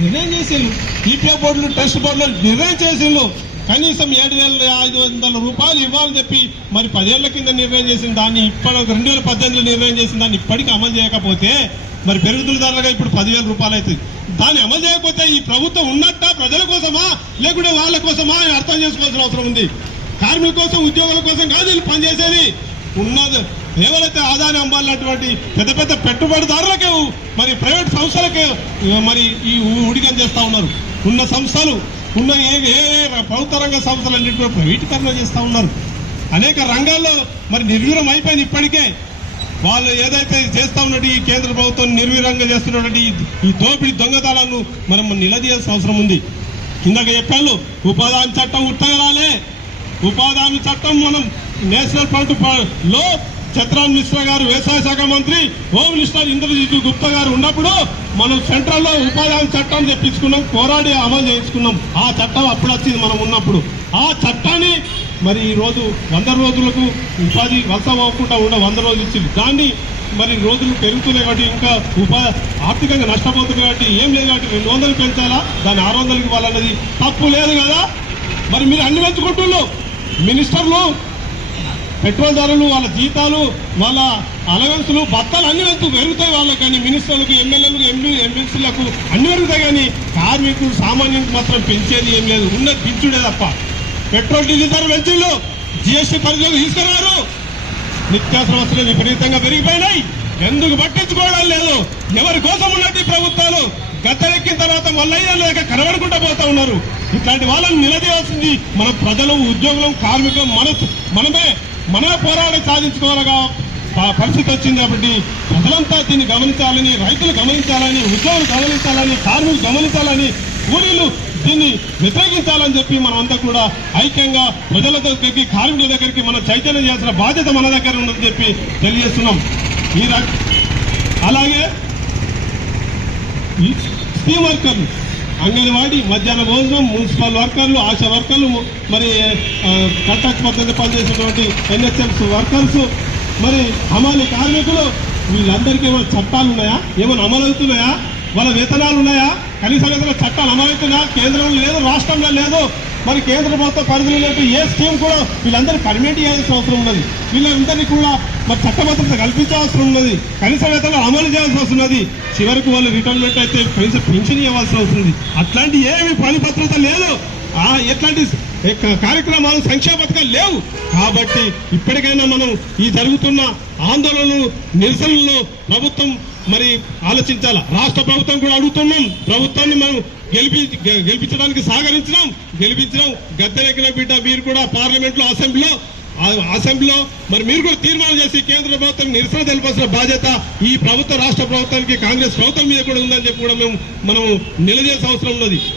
నిర్ణయం చేసిండ్రు. ఈపీఎఫ్ బోర్డులు ట్రస్ట్ బోర్డులు నిర్ణయం చేసిండ్రు. కనీసం 7,500 రూపాయలు ఇవ్వాలని చెప్పి మరి 10 ఏళ్ల కింద నిర్ణయం చేసిన దాన్ని ఇప్పుడు 2018లో నిర్ణయం చేసిన దాన్ని ఇప్పటికీ అమలు చేయకపోతే మరి పెరుగుతున్న ధరలుగా ఇప్పుడు 10,000 రూపాయలు అవుతుంది. దాన్ని అమలు చేయకపోతే ఈ ప్రభుత్వం ఉన్నట్ట ప్రజల కోసమా లేకుంటే వాళ్ళ కోసమా అని అర్థం చేసుకోవాల్సిన అవసరం ఉంది. కార్మికుల కోసం ఉద్యోగుల కోసం కాదు వీళ్ళు పనిచేసేది. ఉన్నది ఎవరైతే ఆదాని అంబాలన్నటువంటి పెద్ద పెద్ద పెట్టుబడిదారులకే మరి ప్రైవేట్ సంస్థలకే మరి ఈ ఉడిగం చేస్తా ఉన్నారు. ఉన్న సంస్థలు ఉన్న ఏ ప్రభుత్వ రంగ సంస్థలన్నింటి కూడా ప్రైవేటీకరణ చేస్తూ ఉన్నారు. అనేక రంగాల్లో మరి నిర్వీర్యం అయిపోయింది. ఇప్పటికే వాళ్ళు ఏదైతే చేస్తా ఉన్నట్టు ఈ కేంద్ర ప్రభుత్వం నిర్వీర్యంగా చేస్తున్నటువంటి ఈ దోపిడీ దొంగతనాలను మనం నిలదీయాల్సిన అవసరం ఉంది. కిందక చెప్పాను, ఉపాధి హామీ చట్టం ఉత్తగా రాలే. ఉపాధి హామీ చట్టం మనం నేషనల్ ఫ్రంట్ లో ఛత్రాన్ మిశ్రా గారు వ్యవసాయ శాఖ మంత్రి, హోమ్ మినిస్టర్ ఇంద్రజిత్ గుప్తా గారు ఉన్నప్పుడు మనం సెంట్రల్లో ఉపాధి హామీ చట్టం తెప్పించుకున్నాం, పోరాడి అమలు చేయించుకున్నాం. ఆ చట్టం అప్పుడు వచ్చింది మనం ఉన్నప్పుడు. ఆ చట్టాన్ని మరి ఈ రోజు 100 రోజులకు ఉపాధి వలస పోకుండా ఉన్న 100 రోజులు ఇచ్చింది. దాన్ని మరి రోజులు పెరుగుతున్నాయి కాబట్టి ఇంకా ఉపాధి ఆర్థికంగా నష్టపోతుంది కాబట్టి ఏం లేదు కాబట్టి 200 పెంచాలా, దాన్ని 600కి ఇవ్వాలన్నది తప్పు లేదు కదా. మరి మీరు అన్ని పెంచుకుంటున్నారు. మినిస్టర్లు పెట్రోల్ ధరలు, వాళ్ళ జీతాలు, వాళ్ళ అలవెన్సులు, బత్తాలు అన్ని పెరుగుతాయి వాళ్ళకి. కానీ మినిస్టర్లకు, ఎమ్మెల్యేలకు, ఎమ్మెల్సీలకు అన్ని పెరుగుతాయి. కానీ కార్మికులు సామాన్యులకు మాత్రం పెంచేది ఏం లేదు. ఉన్నది పెంచుడే తప్ప. పెట్రోల్ డీజిల్ ధర పెంచుళ్ళు, జీఎస్టీ పరిధిలోకి తీసుకున్నారు. నిత్యావసర వస్తువులు విపరీతంగా పెరిగిపోయినాయి. ఎందుకు పట్టించుకోవడం లేదు. ఎవరి కోసం ఉన్నట్టు ప్రభుత్వాలు గద్దెక్కిన తర్వాత మళ్ళీ లేక కనబడుకుంటూ పోతా ఉన్నారు. ఇట్లాంటి వాళ్ళని నిలదీయాల్సింది మన ప్రజలు, ఉద్యోగులు, కార్మికులు మనమే పోరాడి సాధించుకోవాలగా పరిస్థితి వచ్చింది. కాబట్టి ప్రజలంతా దీన్ని గమనించాలని, రైతులు గమనించాలని, ఉద్యోగులు గమనించాలని, కార్మికులు గమనించాలని, కూలీలు దీన్ని వ్యతిరేకించాలని చెప్పి మనం అంతా కూడా ఐక్యంగా ప్రజల దగ్గరికి, కార్మికుల దగ్గరికి మనం చైతన్యం చేయాల్సిన బాధ్యత మన దగ్గర ఉందని చెప్పి తెలియజేస్తున్నాం. అలాగే స్కీమ్ వర్కర్లు, అంగన్వాడీ, మధ్యాహ్న భోజనం, మున్సిపల్ వర్కర్లు, ఆశా వర్కర్లు, మరి కాంట్రాక్ట్ పద్ధతి పనిచేసేటువంటి ఎన్హెచ్ఎంస్ వర్కర్స్, మరి హమాలి కార్మికులు, వీళ్ళందరికీ ఏమైనా చట్టాలు ఉన్నాయా? ఏమైనా అమలు అవుతున్నాయా? వాళ్ళ వేతనాలు ఉన్నాయా? కనీస వేతన చట్టాలు అమలవుతున్నాయా? కేంద్రంలో లేదు, రాష్ట్రంలో లేదు. మరి కేంద్ర ప్రభుత్వ పరిధిలో ఏ స్కీమ్ కూడా వీళ్ళందరినీ పర్మిట్ చేయాల్సిన అవసరం ఉన్నది. వీళ్ళందరినీ కూడా మరి చట్టభద్రత కల్పించాల్సిన ఉన్నది. కనీస వేతనాలు అమలు చేయాల్సిన అవసరం ఉన్నది. చివరికి వాళ్ళు రిటైర్మెంట్ అయితే కనీస పెన్షన్ ఇవ్వాల్సిన అవసరం ఉంది. అట్లాంటి ఏమి పనిభద్రత లేదు. ఎట్లాంటి కార్యక్రమాలు, సంక్షేమ పథకాలు లేవు. కాబట్టి ఇప్పటికైనా మనం ఈ జరుగుతున్న ఆందోళనలు, నిరసనలను ప్రభుత్వం మరి ఆలోచించాలా. రాష్ట్ర ప్రభుత్వం కూడా అడుగుతున్నాం. ప్రభుత్వాన్ని మనం గెలిపించడానికి గెలిపించినాం. గద్దెనెక్కిన బిడ్డ మీరు కూడా పార్లమెంట్ లో, అసెంబ్లీలో మరి మీరు కూడా తీర్మానం చేసి కేంద్ర ప్రభుత్వం నిరసన తెలపాల్సిన బాధ్యత ఈ ప్రభుత్వ, రాష్ట్ర ప్రభుత్వానికి, కాంగ్రెస్ ప్రభుత్వం మీద కూడా ఉందని చెప్పి కూడా మనం నిలదీయాల్సిన అవసరం ఉన్నది.